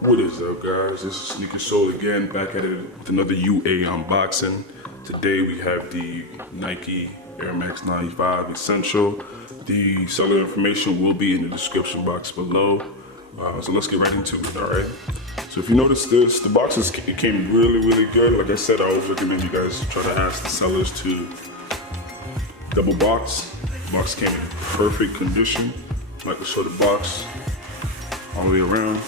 What is up, guys? This is Sneaker Soul again, back at it with another UA unboxing. Today we have the Nike Air Max 95 Essential. The seller information will be in the description box below. So let's get right into it, all right? So if you notice this, the boxes came really good. Like I said, I always recommend you guys try to ask the sellers to double box. The box came in perfect condition. I'd like to show the box all the way around.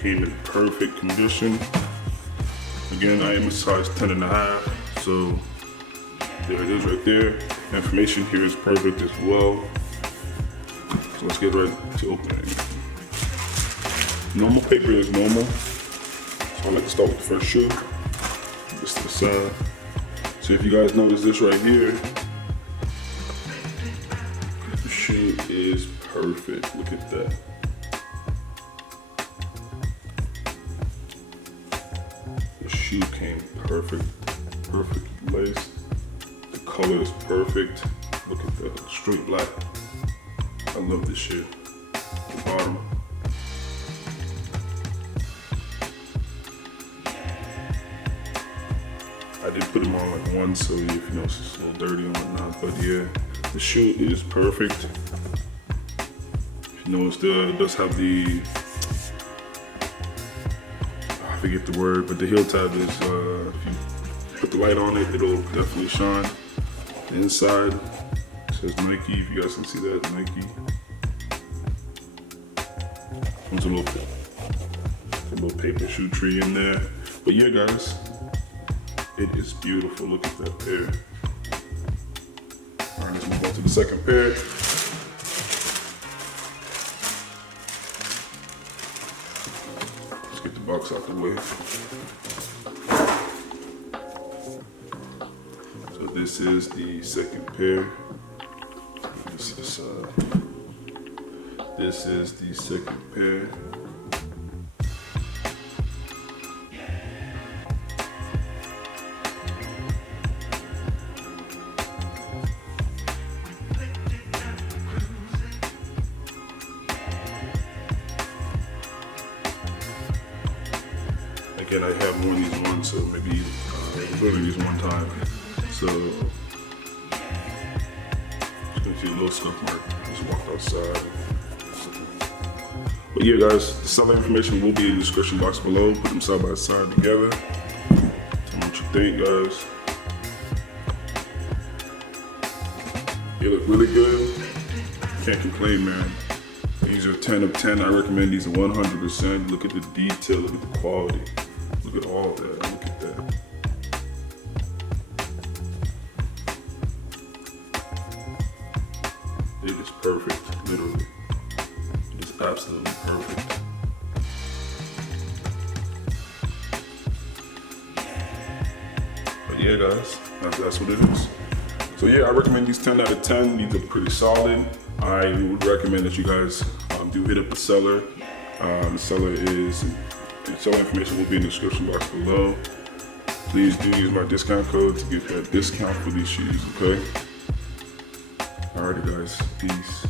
Came in perfect condition. Again, I am a size 10.5, so there it is right there. Information here is perfect as well. So let's get right to opening. Normal paper is normal. So I like to start with the first shoe. This to the side. So if you guys notice this right here, the shoe is perfect. Look at that. The shoe came perfect laced. The color is perfect. Look at that, straight black. I love this shoe. The bottom. I did put them on like once, so if you know it's a little dirty and whatnot, but yeah, the shoe is perfect. If you notice, it does have the, I forget the word, but the heel tab is, if you put the light on it, it'll definitely shine. The inside says Nike, if you guys can see that, Nike. Comes a little paper shoe tree in there. But yeah, guys, it is beautiful. Look at that pair. All right, let's move on to the second pair. Let's get the box out the way. So this is the second pair. This is the second pair. Again, I have worn these once, so maybe wearing these one time. So just gonna see a little scuff mark. Just walked outside. But yeah, guys, the seller information will be in the description box below. Put them side by side together. Tell me what you think, guys. They look really good. Can't complain, man. These are 10 of 10. I recommend these 100%. Look at the detail, look at the quality. Look at all that, look at that. It is perfect, literally. It is absolutely perfect. But yeah, guys, that's what it is. So yeah, I recommend these 10 out of 10. These are pretty solid. I would recommend that you guys do hit up the seller. The seller information will be in the description box below. Please do use my discount code to get that discount for these shoes, okay? Alrighty, guys, peace.